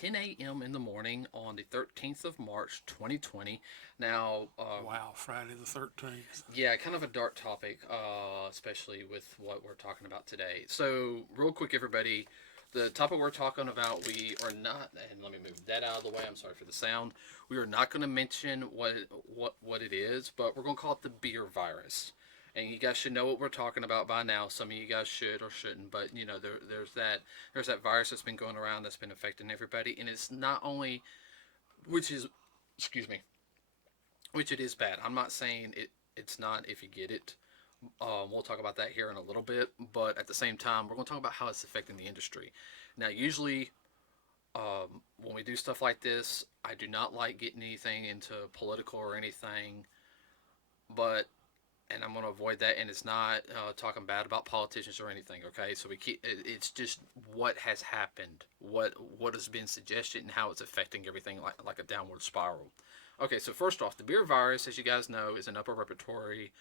10 a.m. in the morning on the 13th of March, 2020. Now, Wow, Friday the 13th. yeah, kind of a dark topic, especially with what we're talking about today. So, real quick, everybody, the topic we're talking about, we are not, and let me move that out of the way. I'm sorry for the sound. We are not going to mention what it is, but we're going to call it the beer virus. And you guys should know what we're talking about by now. Some of you guys should or shouldn't, but you know there's that virus that's been going around that's been affecting everybody, and it's not only which is excuse me, which it is bad. I'm not saying it's not if you get it. We'll talk about that here in a little bit, but at the same time, we're going to talk about how it's affecting the industry. Now, usually, when we do stuff like this, I do not like getting anything into political or anything, but and I'm going to avoid that. And it's not talking bad about politicians or anything. Okay, so we keep. It's just what has happened, what has been suggested, and how it's affecting everything like a downward spiral. Okay, so first off, the beer virus, as you guys know, is an upper respiratory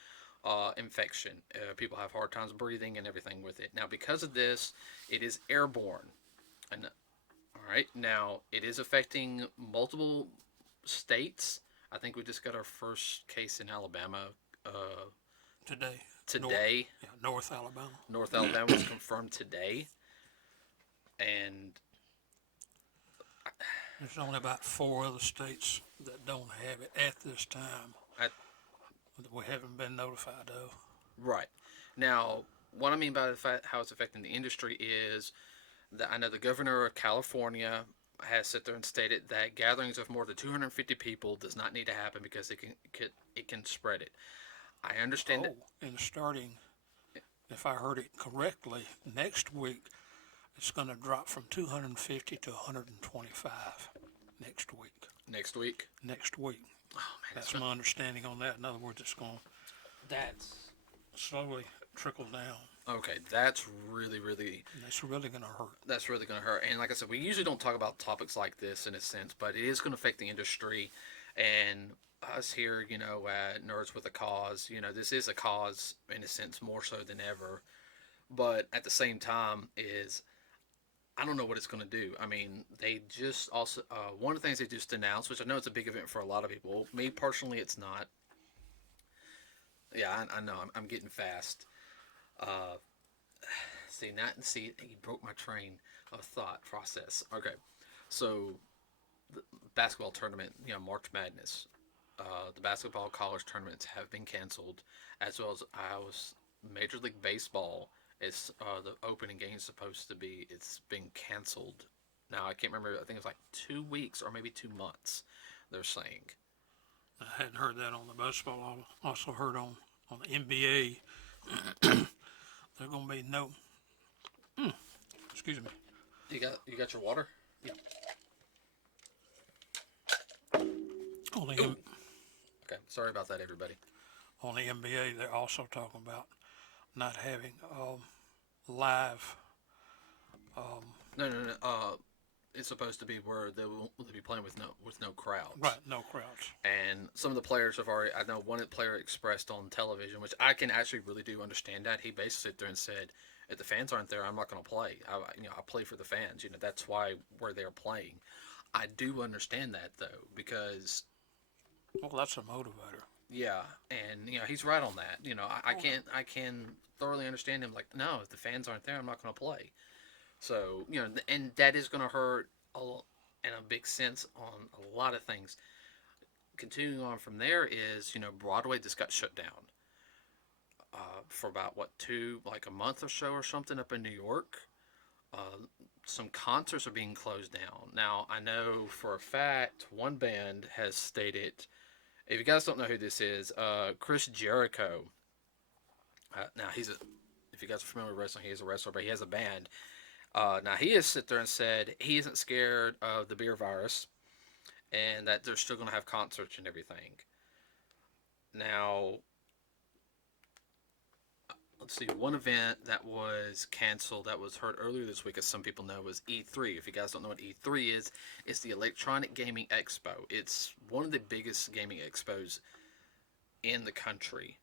infection. People have hard times breathing and everything with it. Now, because of this, it is airborne. And all right, now it is affecting multiple states. I think we just got our first case in Alabama Today. today. North Alabama. North Alabama was confirmed today, and There's only about 4 other states that don't have it at this time I, that we haven't been notified of. right now, what I mean by the fact how it's affecting the industry is that I know the governor of California has sit there and stated that gatherings of more than 250 people does not need to happen because it can spread it. I understand that. And starting, if I heard it correctly, next week it's going to drop from 250 to 125 next week. Next week. Next week. Oh man, That's my understanding on that. In other words, it's going to that's slowly trickle down. okay. That's really And that's really going to hurt. that's really going to hurt. And like I said, we usually don't talk about topics like this in a sense, but it is going to affect the industry and us here. You know, at Nerds with a Cause. You know, this is a cause in a sense more so than ever. But at the same time, is I don't know what it's going to do. I mean, they just also one of the things they just announced, which I know it's a big event for a lot of people. Me personally, it's not. Yeah, I know. I'm getting fast. Uh, see, you broke my train of thought process. Okay, so the basketball tournament, you know, March Madness. The basketball college tournaments have been canceled, as well as Major League Baseball. It's the opening game is supposed to be. It's been canceled. Now I can't remember. I think it's like 2 weeks or maybe 2 months. They're saying. I hadn't heard that on the baseball. I also heard on the NBA, they're going to be no. Excuse me. You got your water? Yeah. On the, Okay, sorry about that, everybody. on the NBA, they're also talking about not having live. No. It's supposed to be where they'll be playing with no crowds. Right, no crowds. And some of the players have already. I know one player expressed on television, which I can actually really do understand that. He basically sit there and said, "If the fans aren't there, I'm not going to play. I play for the fans. You know, that's why we're there playing." I do understand that though, because Well, that's a motivator. yeah, and you know he's right on that. You know, I can thoroughly understand him. Like, no, if the fans aren't there, I'm not going to play. So you know, and that is going to hurt in a big sense on a lot of things. Continuing on from there is Broadway just got shut down for about like a month or so or something up in New York. Some concerts are being closed down. Now I know for a fact one band has stated. If you guys don't know who this is, Chris Jericho. Now if you guys are familiar with wrestling, he is a wrestler, but he has a band. Now he has sit there and said he isn't scared of the beer virus, and that they're still going to have concerts and everything. Now, let's see, one event that was canceled that was heard earlier this week, as some people know, was E3. If you guys don't know what E3 is, it's the Electronic Gaming Expo. It's one of the biggest gaming expos in the country,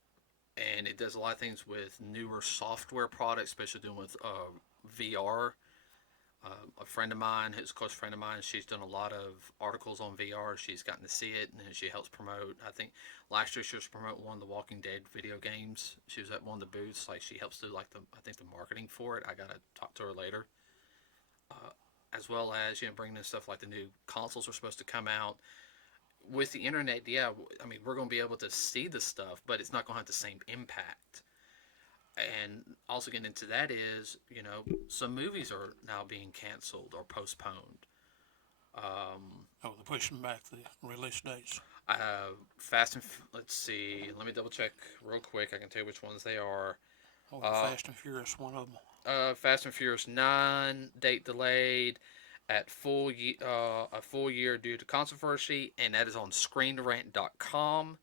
and it does a lot of things with newer software products, especially doing with VR. A friend of mine, who's a close friend of mine, she's done a lot of articles on VR. She's gotten to see it, and she helps promote. I think last year she was promoting one of the Walking Dead video games. She was at one of the booths. Like, she helps do like the marketing for it. I gotta talk to her later. As well as, bringing in stuff like the new consoles are supposed to come out. With the internet, yeah, I mean, we're going to be able to see the stuff, but it's not going to have the same impact. And also getting into that is, some movies are now being canceled or postponed. They're pushing back the release dates. Let's see, let me double check real quick. I can tell you which ones they are. Fast and Furious, one of them. Fast and Furious 9, date delayed at a full year due to controversy, and that is on ScreenRant.com.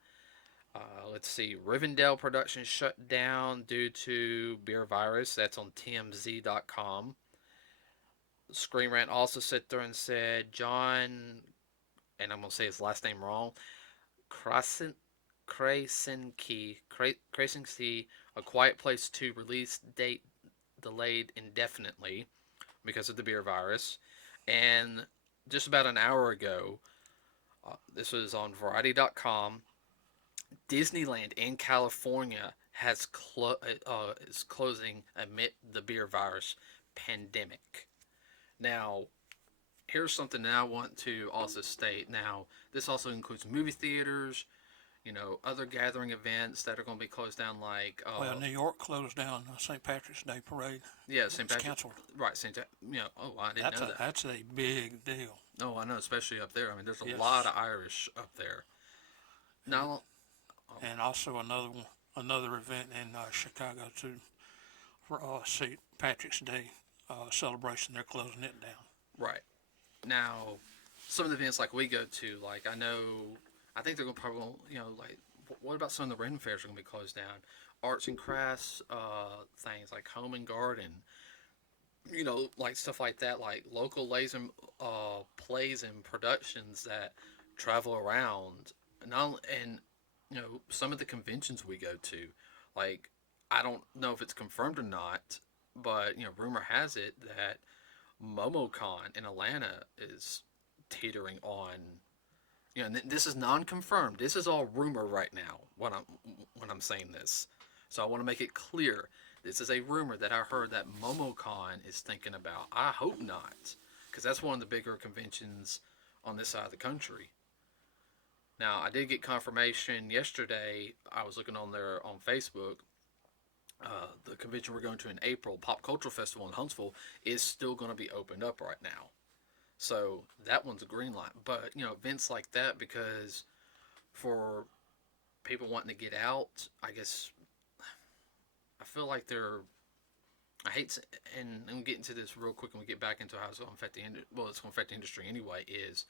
Let's see, Rivendell production shut down due to beer virus. That's on TMZ.com. Screen Rant also sat there and said John, and I'm going to say his last name wrong, Krasinski, A Quiet Place 2 release date delayed indefinitely because of the beer virus. And just about an hour ago, this was on Variety.com, Disneyland in California is closing amid the beer virus pandemic. Now, here's something that I want to also state. Now, this also includes movie theaters, other gathering events that are going to be closed down, like... New York closed down St. Patrick's Day Parade. Yeah, St. Patrick's... canceled. Right, I didn't know that. That's a big deal. Oh, I know, especially up there. I mean, there's a Yes. lot of Irish up there. Now... And also another event in Chicago, too, for St. Patrick's Day celebration. They're closing it down. Right. Now, some of the events like we go to, like I think they're going to probably, what about some of the random fairs are going to be closed down? Arts and crafts things like home and garden, like stuff like that, like local plays and productions that travel around. And some of the conventions we go to, like, I don't know if it's confirmed or not, but, rumor has it that MomoCon in Atlanta is teetering on, and this is non-confirmed. This is all rumor right now when I'm saying this. So I want to make it clear. This is a rumor that I heard that MomoCon is thinking about. I hope not, because that's one of the bigger conventions on this side of the country. Now, I did get confirmation yesterday. I was looking on there on Facebook. The convention we're going to in April, Pop Culture Festival in Huntsville, is still going to be opened up right now. So that one's a green light. But, events like that, because for people wanting to get out, I guess, I feel like and I'm getting to this real quick when we get back into how it's going to affect the industry anyway, is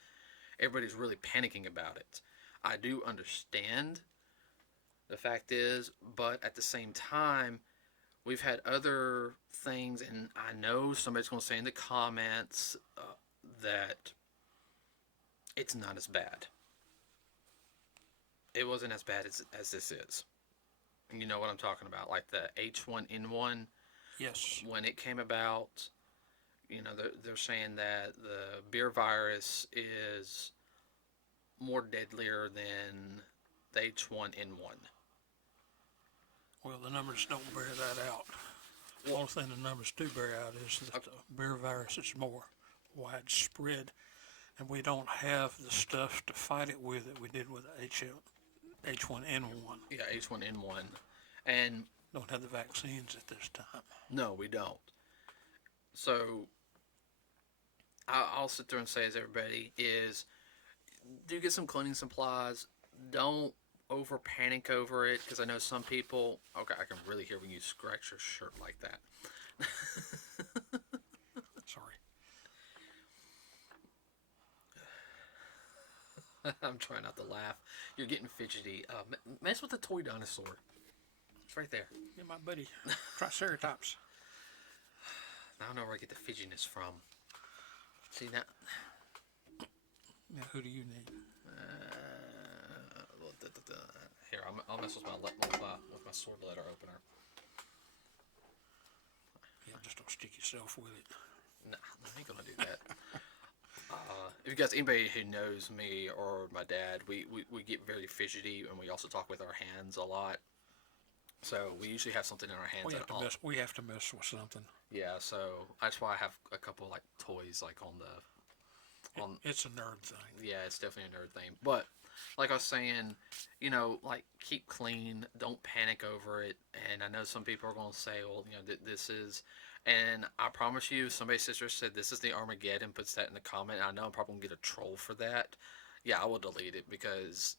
everybody's really panicking about it. I do understand. The fact is, but at the same time, we've had other things, and I know somebody's going to say in the comments that it's not as bad. It wasn't as bad as this is. You know what I'm talking about, like the H1N1. Yes. When it came about, they're saying that the beer virus is more deadlier than the H1N1. Well, the numbers don't bear that out. The only thing the numbers do bear out is that the beer virus is more widespread, and we don't have the stuff to fight it with that we did with H1N1. Yeah, H1N1. And don't have the vaccines at this time. No, we don't. So I'll sit there and say, as everybody is, do get some cleaning supplies. Don't over panic over it, because I know some people. Okay, I can really hear when you scratch your shirt like that. Sorry. I'm trying not to laugh. You're getting fidgety. Mess with the toy dinosaur. It's right there. Yeah, my buddy. Triceratops. I don't know where I get the fidgetiness from. See that? Yeah, who do you need? Here, I'll mess with my sword letter opener. Yeah, just don't stick yourself with it. Nah. I ain't gonna do that. If you guys, anybody who knows me or my dad, we get very fidgety, and we also talk with our hands a lot. So we usually have something in our hands. We have to mess with something. Yeah, so that's why I have a couple like toys like It's a nerd thing. Yeah, it's definitely a nerd thing. But like I was saying, like keep clean, don't panic over it. And I know some people are going to say, well, this is, and I promise you, somebody's sister said this is the Armageddon, puts that in the comment. I know I'm probably going to get a troll for that. Yeah, I will delete it because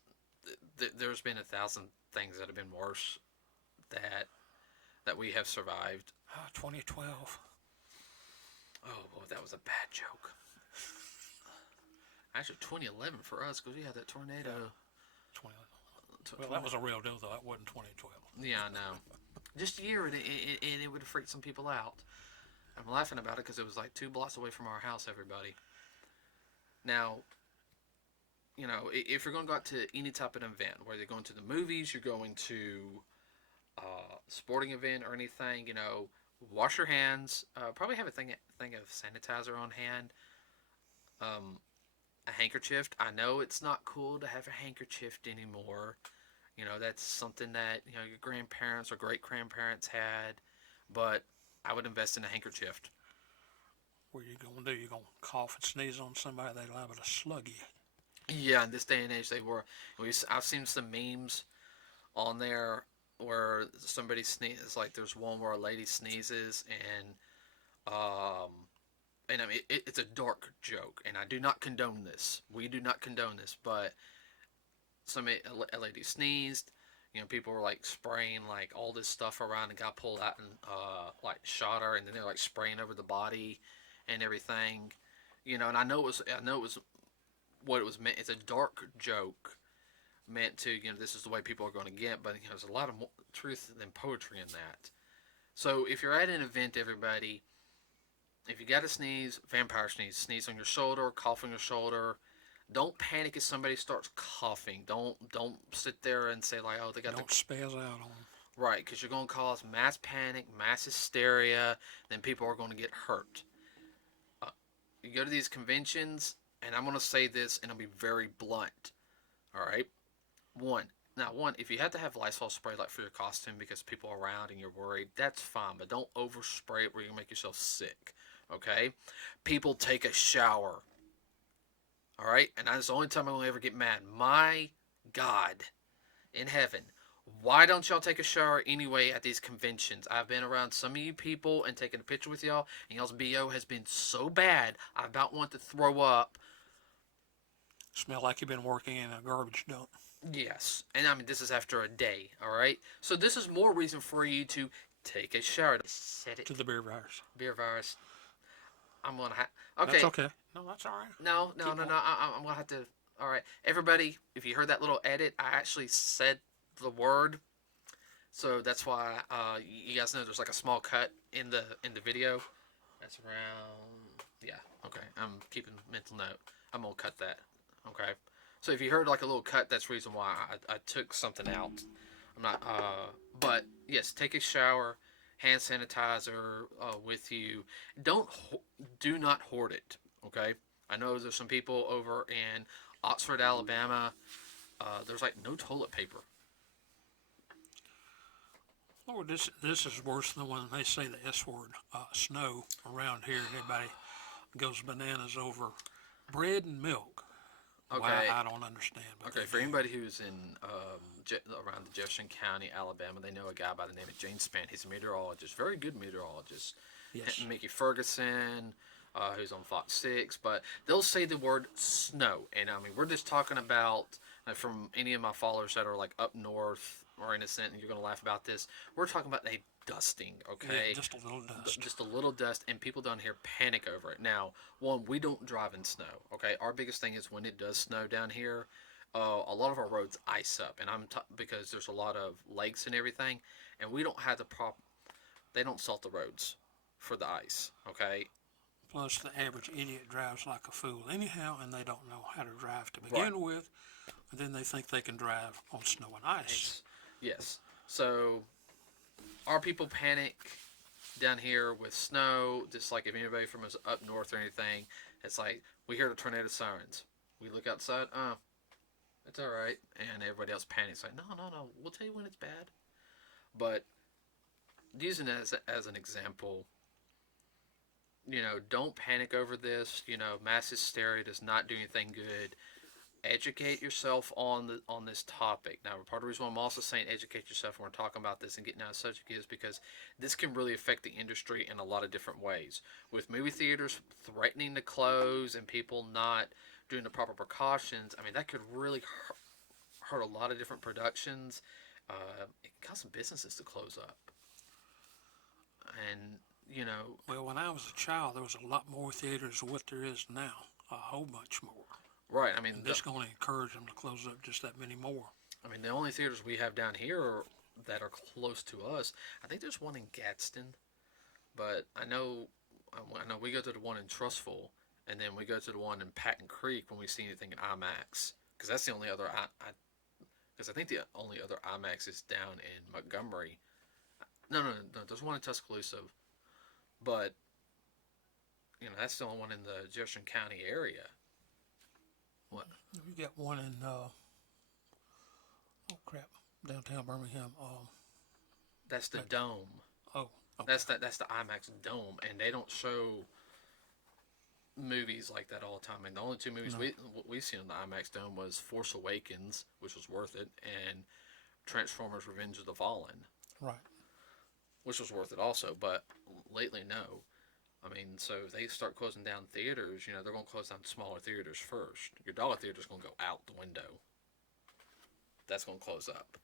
there's been 1,000 things that have been worse that we have survived. 2012. Oh, well, that was a bad joke. Actually, 2011 for us because we had that tornado. Yeah. 2011. Well, that was a real deal, though. That wasn't 2012. Yeah, I know. Just a year, and it would have freaked some people out. I'm laughing about it because it was like 2 blocks away from our house, everybody. Now, if you're going to go out to any type of event, whether you're going to the movies, you're going to sporting event or anything, wash your hands. Probably have a thing of sanitizer on hand. A handkerchief. I know it's not cool to have a handkerchief anymore. That's something that, your grandparents or great-grandparents had. But I would invest in a handkerchief. What are you going to do? You're going to cough and sneeze on somebody, they're liable to slug you. Yeah, in this day and age, they were. I've seen some memes on there where somebody sneezes. Like, there's one where a lady sneezes and I mean, it's a dark joke, and I do not condone this. We do not condone this, but a lady sneezed. People were like spraying like all this stuff around, and got pulled out and like shot her, and then they're like spraying over the body and everything. And I know it was what it was meant. It's a dark joke meant to this is the way people are going to get, but there's a lot of more truth than poetry in that. So if you're at an event, everybody. If you got to sneeze, vampire sneeze on your shoulder, cough on your shoulder. Don't panic if somebody starts coughing. Don't sit there and say like, oh, they got. Don't spaz out on them. Right, because you're going to cause mass panic, mass hysteria. Then people are going to get hurt. You go to these conventions, and I'm going to say this, and I'll be very blunt. All right, one, if you have to have Lysol spray like for your costume because people are around and you're worried, that's fine. But don't overspray it where you make yourself sick. Okay? People take a shower. Alright? And that's the only time I will ever get mad. My God in heaven, why don't y'all take a shower anyway at these conventions? I've been around some of you people and taking a picture with y'all, and y'all's BO has been so bad, I about want to throw up. Smell like you've been working in a garbage dump. Yes. And I mean, this is after a day. Alright? So this is more reason for you to take a shower. Set it. To the beer virus. Beer virus. I'm gonna okay. That's okay. No, that's all right. No. I'm gonna have to. All right, everybody. If you heard that little edit, I actually said the word, so that's why you guys know there's like a small cut in the video. That's around. Yeah. Okay. I'm keeping mental note. I'm gonna cut that. Okay. So if you heard like a little cut, that's the reason why I took something out. I'm not. But yes, take a shower. Hand sanitizer with you. Do not hoard it. Okay. I know there's some people over in Oxford, Alabama. There's like no toilet paper. Lord, this is worse than when they say the S word, snow around here, and everybody goes bananas over bread and milk. Okay. Why, I don't understand. Okay, for anybody who's in around the Jefferson County, Alabama, they know a guy by the name of James Spann. He's a meteorologist, very good meteorologist. Yes. Mickey Ferguson, who's on Fox 6, but they'll say the word snow. And I mean, we're just talking about, from any of my followers that are like up north or innocent, and you're going to laugh about this, we're talking about a dusting, okay? Yeah, just a little dust. Just a little dust, and people down here panic over it. Now, one, we don't drive in snow, okay? Our biggest thing is when it does snow down here, a lot of our roads ice up, and because there's a lot of lakes and everything, and we don't have they don't salt the roads for the ice, okay? Plus, the average idiot drives like a fool anyhow, and they don't know how to drive to begin with, and then they think they can drive on snow and ice. Yes. So, our people panic. down here with snow, just like if anybody from us up north or anything, it's like we hear the tornado sirens. We look outside, it's all right, and everybody else panics like, no, no, no, we'll tell you when it's bad. But using it as an example, don't panic over this. Mass hysteria does not do anything good. Educate yourself on this topic. Now, part of the reason why I'm also saying educate yourself when we're talking about this and getting out of subject is because this can really affect the industry in a lot of different ways. With movie theaters threatening to close and people not doing the proper precautions, I mean, that could really hurt a lot of different productions. It can cause some businesses to close up. And, Well, when I was a child, there was a lot more theaters than what there is now. A whole bunch more. Right, I mean, and this is going to encourage them to close up just that many more. I mean, the only theaters we have down here that are close to us, I think there's one in Gadsden, but I know we go to the one in Trustful, and then we go to the one in Patton Creek when we see anything in IMAX, because that's the only other because I think the only other IMAX is down in Montgomery. No, there's one in Tuscaloosa, but that's the only one in the Jefferson County area. What? We got one in downtown Birmingham. That's the Dome. Oh, okay. That's the IMAX Dome, and they don't show movies like that all the time. And the only two movies we've seen on the IMAX Dome was Force Awakens, which was worth it, and Transformers: Revenge of the Fallen. Right. Which was worth it also, but lately no. I mean, so if they start closing down theaters, they're going to close down smaller theaters first. Your dollar theater's going to go out the window. That's going to close up.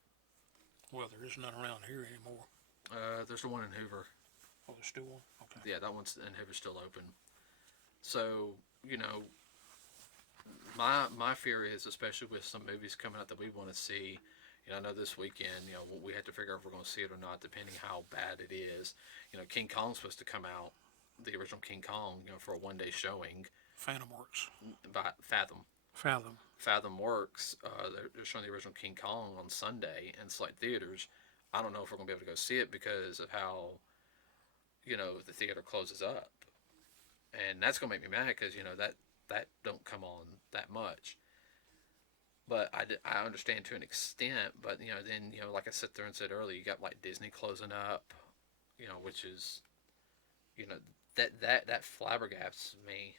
Well, there is none around here anymore. There's the one in Hoover. Oh, there's still one? Okay. Yeah, that one's in Hoover's still open. So, my fear is, especially with some movies coming out that we want to see, I know this weekend, we have to figure out if we're going to see it or not, depending how bad it is. King Kong's supposed to come out, the original King Kong, for a one-day showing. Phantom Works. By Fathom. Fathom Works. They're showing the original King Kong on Sunday in select theaters. I don't know if we're going to be able to go see it because of how, the theater closes up. And that's going to make me mad because, that don't come on that much. But I understand to an extent. But, then, like I sat there and said earlier, you got like Disney closing up, which is, that flabbergasts me.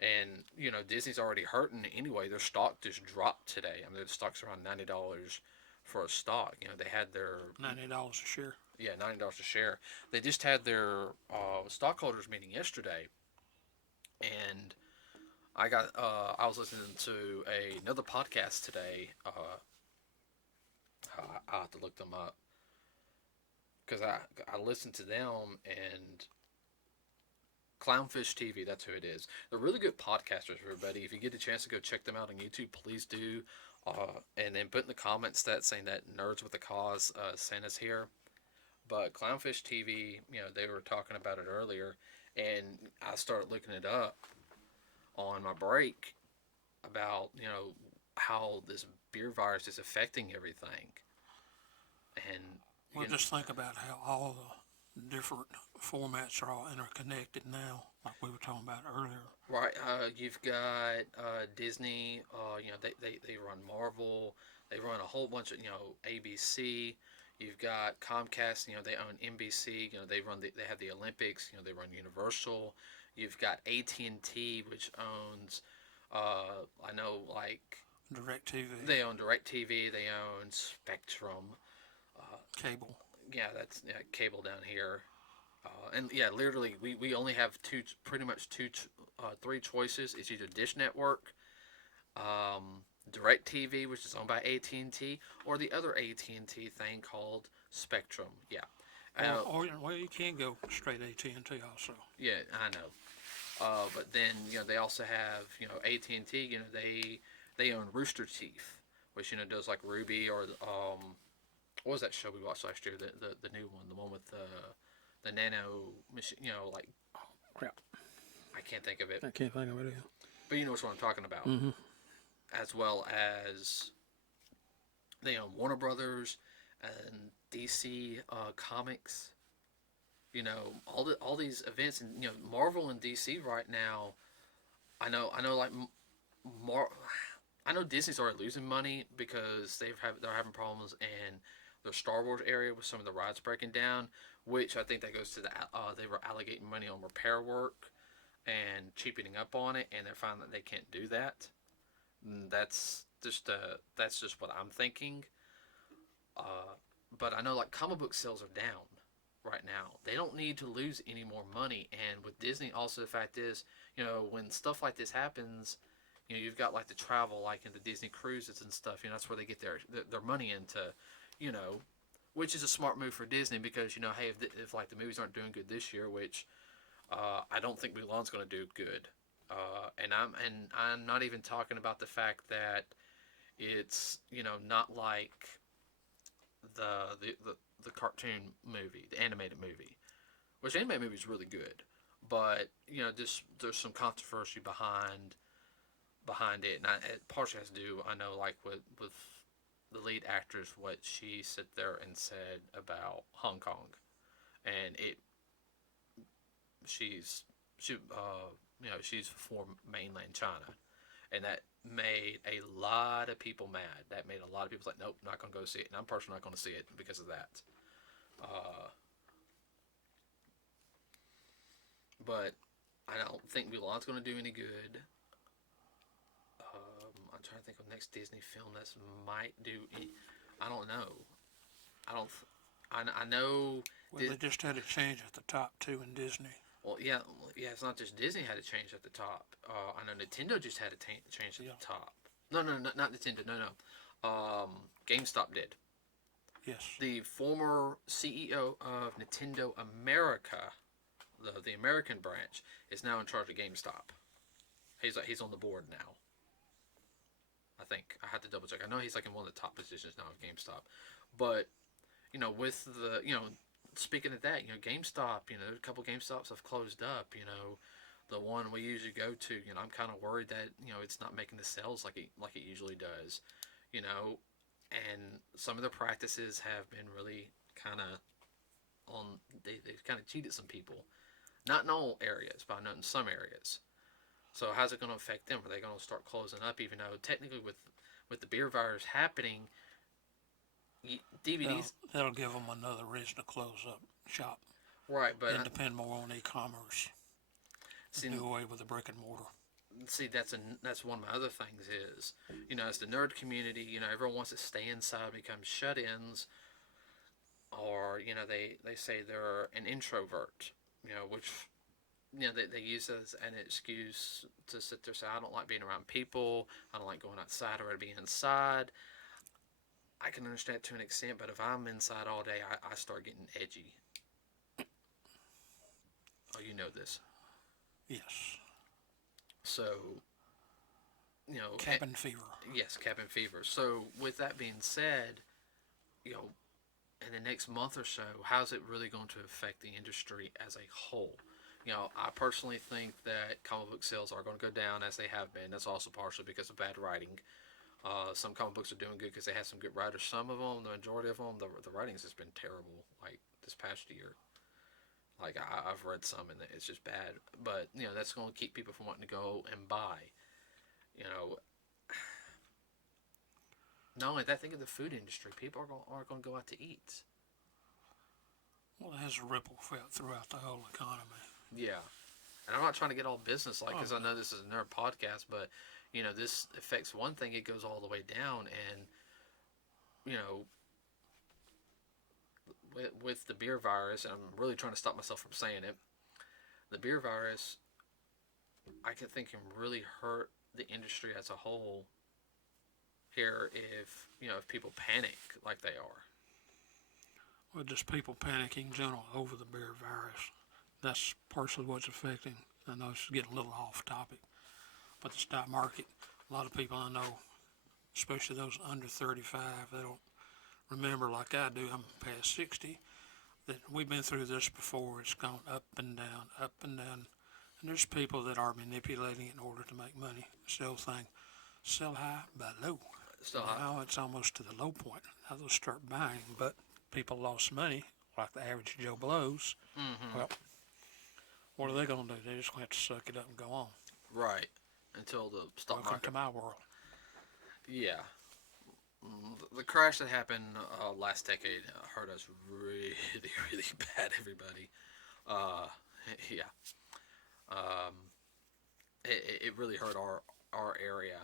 And, Disney's already hurting anyway. Their stock just dropped today. I mean, their stock's around $90 for a stock. They had their... $90 a share. Yeah, $90 a share. They just had their stockholders meeting yesterday. And I was listening to another podcast today. I'll have to look them up. Because I listened to them and... Clownfish TV, that's who it is. They're really good podcasters, everybody. If you get a chance to go check them out on YouTube, please do. And then put in the comments saying that Nerdswithacause sent us here. But Clownfish TV, they were talking about it earlier, and I started looking it up on my break about, how this beer virus is affecting everything. And well, just think about how all the different formats are all interconnected now, like we were talking about earlier. Right. You've got Disney. They run Marvel. They run a whole bunch of ABC. You've got Comcast. They own NBC. They have the Olympics. They run Universal. You've got AT&T, which owns I know like DirecTV. They own DirecTV. They own Spectrum. Cable. Yeah, that's cable down here. And yeah, literally, we only have three choices. It's either Dish Network, DirecTV, which is owned by AT&T, or the other AT&T thing called Spectrum. Yeah. Or you can go straight AT&T also. Yeah, I know. But then they also have AT&T. They own Rooster Teeth, which does like Ruby or what was that show we watched last year? The new one, the one with the nano machine. Like oh crap, I can't think of it. I can't think of it either. But you know what I'm talking about. Mm-hmm. As well as they own Warner Brothers and DC Comics. All these events, and Marvel and DC right now. I know, like Mar. I know Disney's already losing money because they're having problems in the Star Wars area with some of the rides breaking down, which I think that goes to they were allocating money on repair work and cheapening up on it, and they're finding that they can't do that. That's just what I'm thinking. But I know like comic book sales are down right now. They don't need to lose any more money. And with Disney, also the fact is, when stuff like this happens, you've got like the travel, like in the Disney cruises and stuff. That's where they get their money into, you know, which is a smart move for Disney because hey, if like the movies aren't doing good this year, which I don't think Mulan's going to do good. And I'm not even talking about the fact that it's not like the cartoon movie, the animated movie, which the animated movie is really good, but there's some controversy behind it, and it partially has to do, I know, like with the lead actress, what she sat there and said about Hong Kong, and she's for mainland China, and that made a lot of people mad. That made a lot of people like, nope, not gonna go see it, and I'm personally not gonna see it because of that. But I don't think Mulan's gonna do any good. I'm trying to think of the next Disney film that might do. I don't know. I don't. I know. Well, they just had a change at the top too in Disney. Well, yeah. It's not just Disney had a change at the top. I know Nintendo just had a change at the top. No, not Nintendo. No. GameStop did. Yes. The former CEO of Nintendo America, the American branch, is now in charge of GameStop. He's on the board now. I think I had to double check. I know he's like in one of the top positions now of GameStop, but with the speaking of that, GameStop, a couple GameStops have closed up. The one we usually go to, I'm kind of worried that it's not making the sales like it usually does. And some of the practices have been really kind of they've kind of cheated some people, not in all areas, but I know in some areas. So how's it going to affect them? Are they going to start closing up? Even though technically with the beer virus happening, DVDs that'll give them another reason to close up shop. Right, but and depend more on e-commerce. Do away with the brick and mortar. See, that's one of my other things is, as the nerd community, everyone wants to stay inside, become shut-ins, or they say they're an introvert, which they use as an excuse to sit there and say, I don't like being around people, I don't like going outside, or being inside. I can understand it to an extent, but if I'm inside all day, I start getting edgy. Oh, you know this. Yes. So, cabin fever. Yes, cabin fever. So, with that being said, in the next month or so, how's it really going to affect the industry as a whole? I personally think that comic book sales are going to go down as they have been. That's also partially because of bad writing. Some comic books are doing good because they have some good writers. Some of them, the majority of them, the writing's just been terrible. Like this past year, like I've read some and it's just bad. But that's going to keep people from wanting to go and buy. Not only that, think of the food industry. People are going to go out to eat. Well, it has a ripple effect throughout the whole economy. Yeah, and I'm not trying to get all business like because I know this is a nerd podcast, but this affects one thing. It goes all the way down, and with the beer virus, and I'm really trying to stop myself from saying it. The beer virus, I can think can really hurt the industry as a whole. Here, if people panic like they are. Well, just people panicking in general over the beer virus. That's partially what's affecting. I know it's getting a little off topic, but the stock market, a lot of people I know, especially those under 35, they don't remember like I do. I'm past 60. That we've been through this before. It's gone up and down, up and down. And there's people that are manipulating it in order to make money. It's the old thing, sell high, buy low. Now it's almost to the low point. Now they'll start buying, but people lost money like the average Joe Blows, well, what are they going to do? They just going to have to suck it up and go on. Right. Until the stock Welcome market. to my world. Yeah. The crash that happened last decade hurt us really, really bad, everybody. Yeah. It really hurt our area.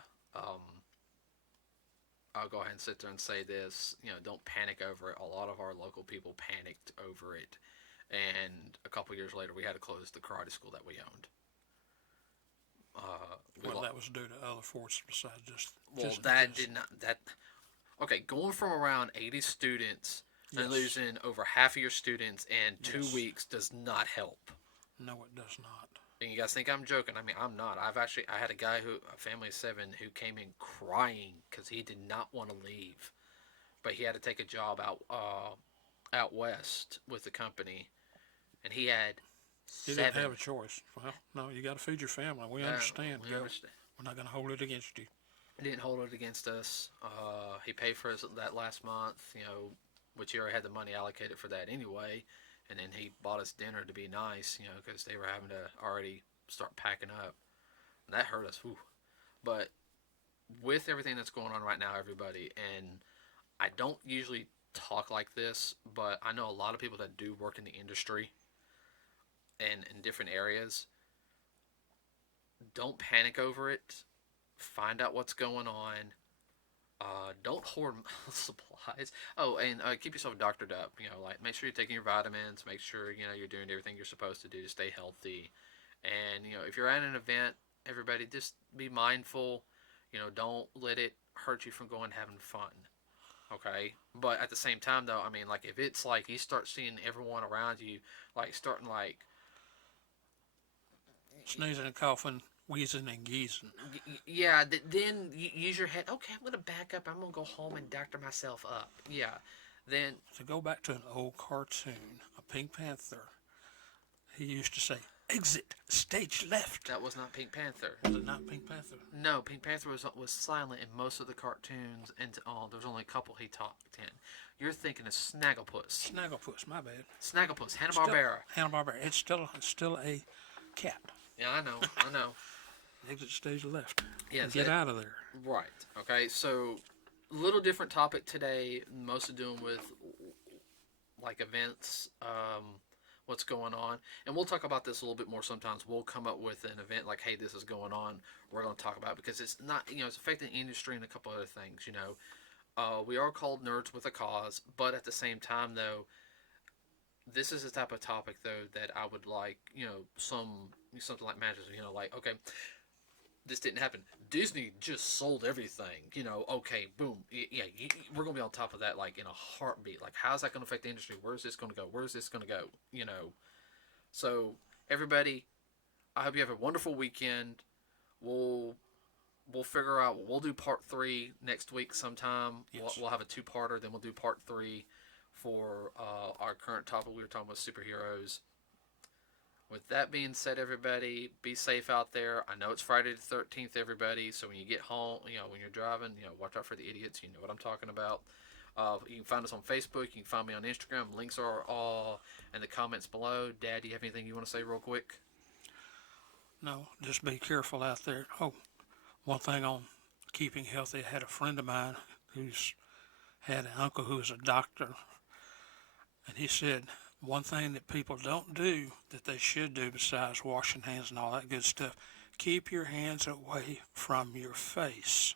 I'll go ahead and sit there and say this. Don't panic over it. A lot of our local people panicked over it. And a couple years later, we had to close the karate school that we owned. That was due to other forces besides just. Okay, going from around 80 students and losing over half of your students in 2 weeks does not help. No, it does not. And you guys think I'm joking? I mean, I'm not. I had a guy a family of 7, who came in crying because he did not want to leave, but he had to take a job out west with the company, and he had. You didn't have a choice. Well, no, you got to feed your family. We understand. We're not going to hold it against you. He didn't hold it against us. He paid for that last month, which he already had the money allocated for that anyway. And then he bought us dinner to be nice, because they were having to already start packing up. And that hurt us. Whew. But with everything that's going on right now, everybody, and I don't usually talk like this, but I know a lot of people that do work in the industry and in different areas. Don't panic over it. Find out what's going on. Don't hoard supplies. Oh, and keep yourself doctored up. Make sure you're taking your vitamins. Make sure you're doing everything you're supposed to do to stay healthy. And if you're at an event, everybody just be mindful. Don't let it hurt you from going and having fun. Okay, but at the same time, though, I mean, if it's you start seeing everyone around you starting sneezing and coughing, wheezing and geezing. Yeah, then you use your head. Okay, I'm going to back up. I'm going to go home and doctor myself up. Yeah, then. To go back to an old cartoon, a Pink Panther, he used to say, "Exit stage left." That was not Pink Panther. Was it not Pink Panther? No, Pink Panther was silent in most of the cartoons, and there was only a couple he talked in. You're thinking of Snagglepuss. Snagglepuss, my bad. Snagglepuss, Hanna-Barbera. Hanna-Barbera. It's still a cat. Yeah, I know. Exit stage left. Yeah, get out of there. Right. Okay. So, little different topic today. Mostly doing with events. What's going on, and we'll talk about this a little bit more sometimes. We'll come up with an event hey, this is going on. We're going to talk about it because it's not, it's affecting the industry and a couple other things. We are called Nerds with a Cause, but at the same time, though, this is the type of topic though that I would like, something like matches. Okay, this didn't happen. Disney just sold everything. Okay, boom. Yeah, we're going to be on top of that in a heartbeat. How's that going to affect the industry? Where's this going to go? Where's this going to go? So, everybody, I hope you have a wonderful weekend. We'll figure out, we'll do part 3 next week sometime. Yes. We'll have a 2-parter, then we'll do part 3 for our current topic. We were talking about superheroes. With that being said, everybody, be safe out there. I know it's Friday the 13th, everybody, so when you get home, when you're driving, watch out for the idiots. You know what I'm talking about. You can find us on Facebook. You can find me on Instagram. Links are all in the comments below. Dad, do you have anything you want to say real quick? No, just be careful out there. Oh, one thing on keeping healthy, I had a friend of mine who's had an uncle who was a doctor, and he said, one thing that people don't do that they should do besides washing hands and all that good stuff, keep your hands away from your face.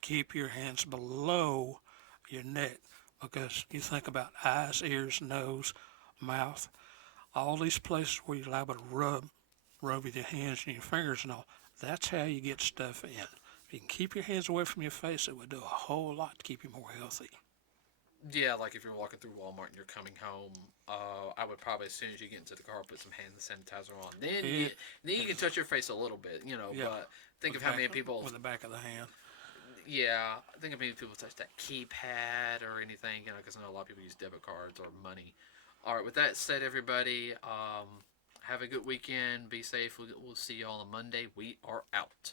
Keep your hands below your neck, because you think about eyes, ears, nose, mouth, all these places where you're liable to rub with your hands and your fingers and all. That's how you get stuff in. If you can keep your hands away from your face, it would do a whole lot to keep you more healthy. Yeah, if you're walking through Walmart and you're coming home, I would probably, as soon as you get into the car, put some hand sanitizer on. Then you can touch your face a little bit, yeah. But think of how many people... With the back of the hand. Yeah, think of how many people touch that keypad or anything, because I know a lot of people use debit cards or money. All right, with that said, everybody, have a good weekend. Be safe. We'll see you all on Monday. We are out.